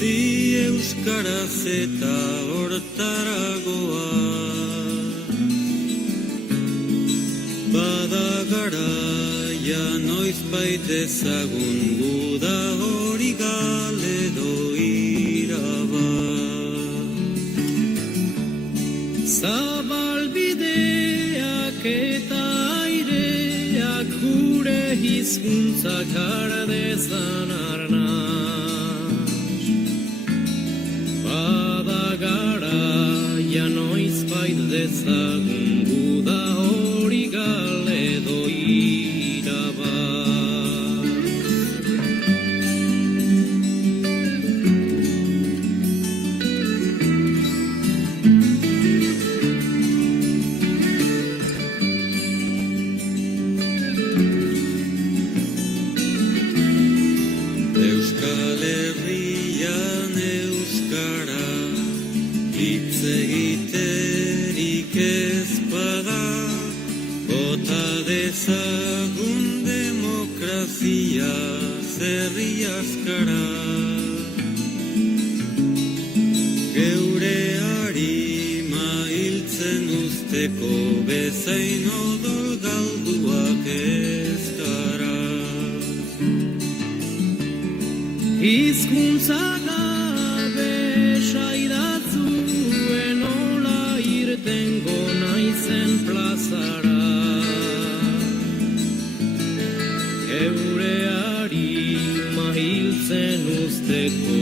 Euskaraz eta hortaragoa bada garaia noizbait ezagun guda hori galedo iraba zabalbideak eta aireak gure hizkuntzak har dezan arna noizbait dezagun guda hori galedo iraba Euskal Herrian euskara hitz egiterik ez bada, bota dezagun demokrazia zerri askara. Geure harima hiltzen usteko bezain odol galduak ez gara. Hizkuntza gabe saidatzuen ola irtengo naizen plazara. Geure harima hiltzen usteko